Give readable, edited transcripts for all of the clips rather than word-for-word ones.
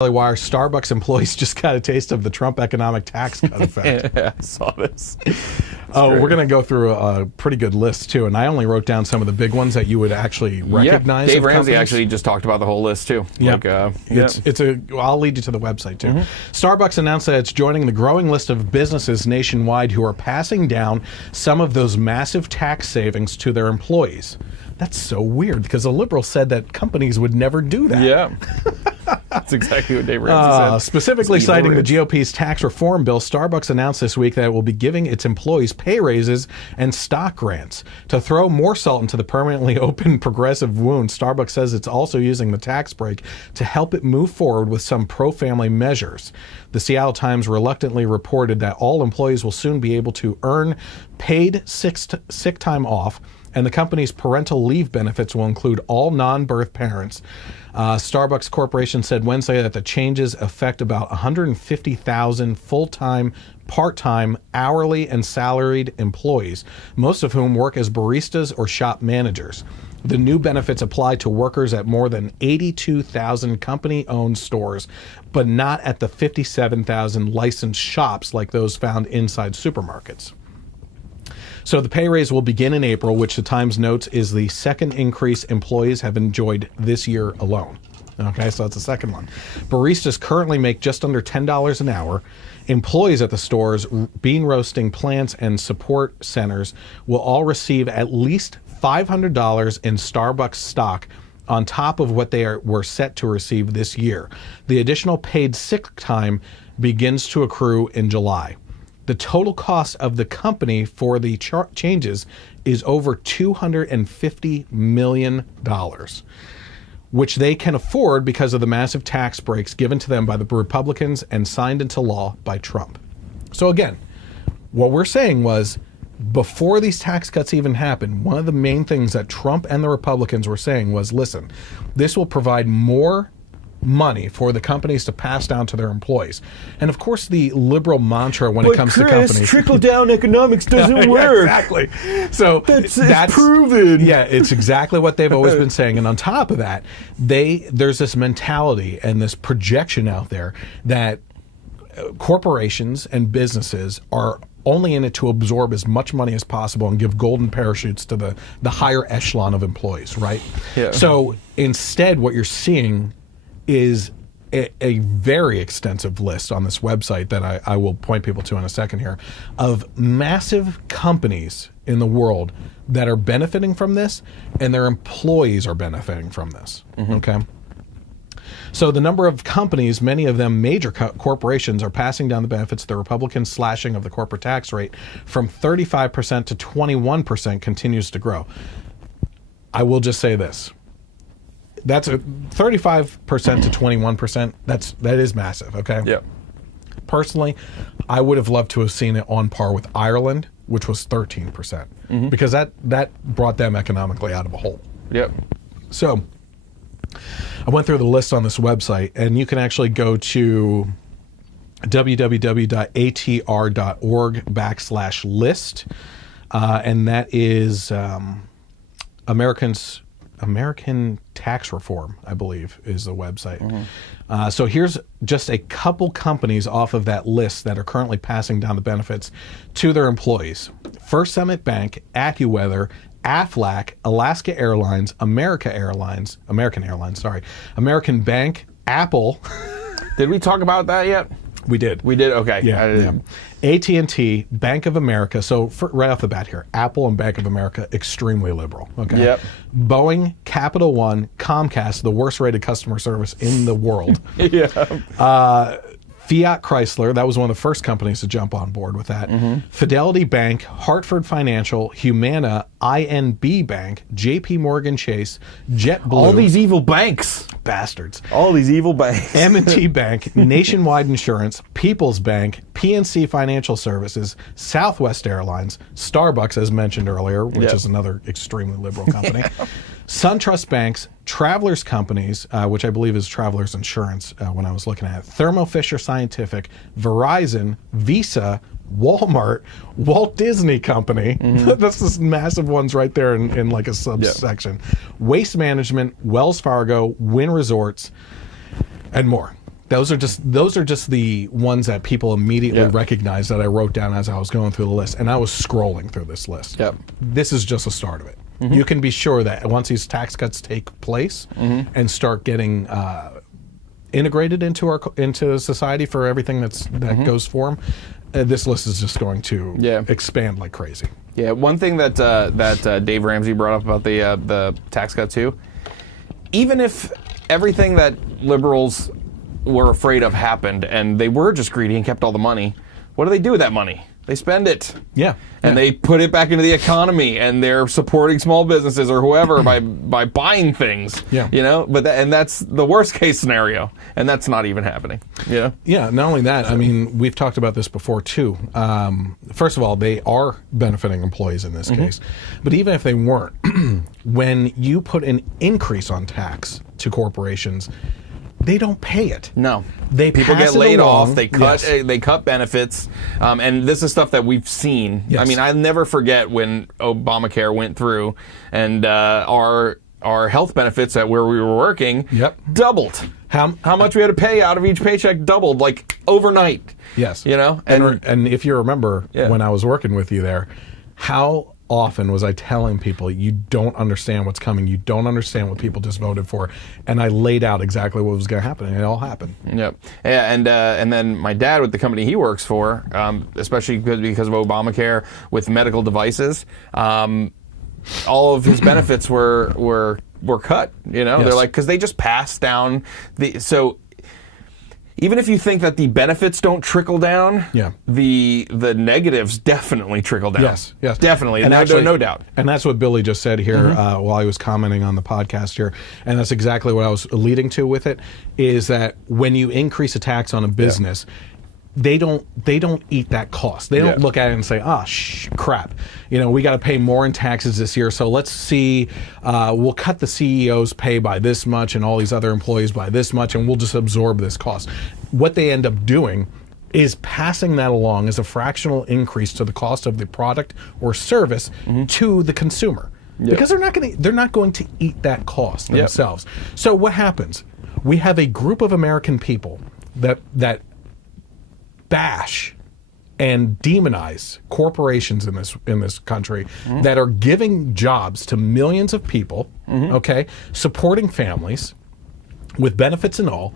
Wire, Starbucks employees just got a taste of the Trump economic tax cut effect. Yeah, I saw this. We're going to go through a pretty good list, too. And I only wrote down some of the big ones that you would actually recognize. Yeah, Dave Ramsey companies. actually just talked about the whole list, too. Yep. I'll lead you to the website, too. Starbucks announced that it's joining the growing list of businesses nationwide who are passing down some of those massive tax savings to their employees. That's so weird, because the liberals said that companies would never do that. Yeah. That's exactly what Dave Ramsey said. Specifically citing the GOP's tax reform bill, Starbucks announced this week that it will be giving its employees pay raises and stock grants. To throw more salt into the permanently open progressive wound, Starbucks says it's also using the tax break to help it move forward with some pro-family measures. The Seattle Times reluctantly reported that all employees will soon be able to earn paid sick time off, and the company's parental leave benefits will include all non-birth parents. Starbucks Corporation said Wednesday that the changes affect about 150,000 full-time, part-time, hourly, and salaried employees, most of whom work as baristas or shop managers. The new benefits apply to workers at more than 82,000 company-owned stores, but not at the 57,000 licensed shops like those found inside supermarkets. So the pay raise will begin in April, which the Times notes is the second increase employees have enjoyed this year alone. Okay, so that's the second one. Baristas currently make just under $10 an hour. Employees at the stores, bean roasting plants, and support centers will all receive at least $500 in Starbucks stock on top of what they were set to receive this year. The additional paid sick time begins to accrue in July. The total cost of the company for the changes is over $250 million, which they can afford because of the massive tax breaks given to them by the Republicans and signed into law by Trump. So again, what we're saying was, before these tax cuts even happened, one of the main things that Trump and the Republicans were saying was, listen, this will provide more money for the companies to pass down to their employees. And of course, the liberal mantra when it comes to companies, trickle-down economics doesn't work. Yeah, exactly. So that's proven. Yeah, it's exactly what they've always been saying. And on top of that, there's this mentality and this projection out there that corporations and businesses are only in it to absorb as much money as possible and give golden parachutes to the higher echelon of employees, right? Yeah. So instead, what you're seeing is a very extensive list on this website that I will point people to in a second here, of massive companies in the world that are benefiting from this, and their employees are benefiting from this. Mm-hmm. Okay? So the number of companies, many of them major corporations, are passing down the benefits. The Republican slashing of the corporate tax rate from 35% to 21% continues to grow. I will just say this. That's a 35% to 21%. That is massive, okay? Yeah. Personally, I would have loved to have seen it on par with Ireland, which was 13%, because that brought them economically out of a hole. Yep. So I went through the list on this website, and you can actually go to www.atr.org/list, and that is American Tax Reform, I believe, is the website. So here's just a couple companies off of that list that are currently passing down the benefits to their employees. First Summit Bank, AccuWeather, Aflac, Alaska Airlines, American Airlines, American Bank, Apple. Did we talk about that yet? We did. We did? Okay. Yeah. AT&T, Bank of America. So right off the bat here, Apple and Bank of America, extremely liberal. Okay. Yep. Boeing, Capital One, Comcast, the worst rated customer service in the world. Yeah. Fiat Chrysler, that was one of the first companies to jump on board with that. Fidelity Bank, Hartford Financial, Humana, INB Bank, JP Morgan Chase, JetBlue. All these evil banks. Bastards. All these evil banks. M&T Bank, Nationwide Insurance, People's Bank, PNC Financial Services, Southwest Airlines, Starbucks, as mentioned earlier, which is another extremely liberal company, SunTrust Banks, Travelers Companies, which I believe is Travelers Insurance when I was looking at it, Thermo Fisher Scientific, Verizon, Visa, Walmart, Walt Disney Company. That's just massive ones right there in like a subsection. Waste Management, Wells Fargo, Wynn Resorts, and more. Those are just the ones that people immediately recognize that I wrote down as I was going through the list, and I was scrolling through this list. Yep. This is just a start of it. You can be sure that once these tax cuts take place and start getting integrated into society for everything that goes for them, this list is just going to expand like crazy. Yeah, one thing that Dave Ramsey brought up about the tax cut too, even if everything that liberals were afraid of happened and they were just greedy and kept all the money, what do they do with that money? They spend it. Yeah. And they put it back into the economy, and they're supporting small businesses or whoever by buying things. Yeah. You know, and that's the worst case scenario, and that's not even happening. Yeah. Yeah. Not only that, I mean, we've talked about this before too. First of all, they are benefiting employees in this case, but even if they weren't, when you put an increase on tax to corporations, they don't pay it. No, People get laid off. They cut. Yes. They cut benefits, and this is stuff that we've seen. Yes. I mean, I'll never forget when Obamacare went through, and our health benefits at where we were working doubled. How much we had to pay out of each paycheck doubled, like overnight. Yes. You know, and if you remember when I was working with you there, how often was I telling people, you don't understand what's coming, you don't understand what people just voted for, and I laid out exactly what was going to happen, and it all happened. Yep. Yeah, and then my dad, with the company he works for, especially because of Obamacare with medical devices, all of his benefits were cut. You know, they're like, because they just passed down so. Even if you think that the benefits don't trickle down, the negatives definitely trickle down. Yes, definitely, and no doubt. And that's what Billy just said here while he was commenting on the podcast here, and that's exactly what I was leading to with it. Is that when you increase a tax on a business, they don't eat that cost. They don't look at it and say, crap, you know, we got to pay more in taxes this year, so let's see, we'll cut the CEO's pay by this much and all these other employees by this much, and we'll just absorb this cost. What they end up doing is passing that along as a fractional increase to the cost of the product or service to the consumer. Because they're not going to eat that cost themselves. So what happens? We have a group of American people that bash and demonize corporations in this country that are giving jobs to millions of people, supporting families with benefits and all,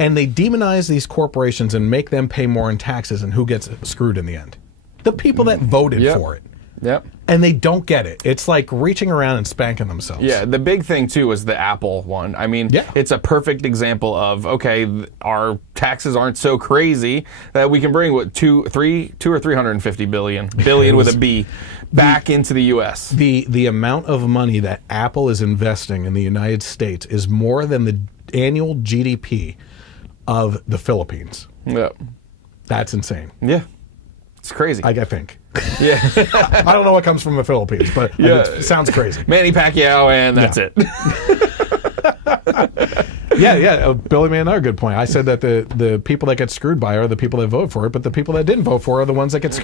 and they demonize these corporations and make them pay more in taxes, and who gets screwed in the end? The people that voted for it. Yep. And they don't get it. It's like reaching around and spanking themselves. Yeah, the big thing too was the Apple one. I mean, it's a perfect example of, our taxes aren't so crazy that we can bring two or 350 billion with a B back into the U.S. The amount of money that Apple is investing in the United States is more than the annual GDP of the Philippines. Yeah, that's insane. Yeah, it's crazy. I think. Yeah. I don't know what comes from the Philippines, but it sounds crazy. Manny Pacquiao, and that's it. Billy made another good point. I said that the people that get screwed by are the people that vote for it, but the people that didn't vote for it are the ones that get screwed.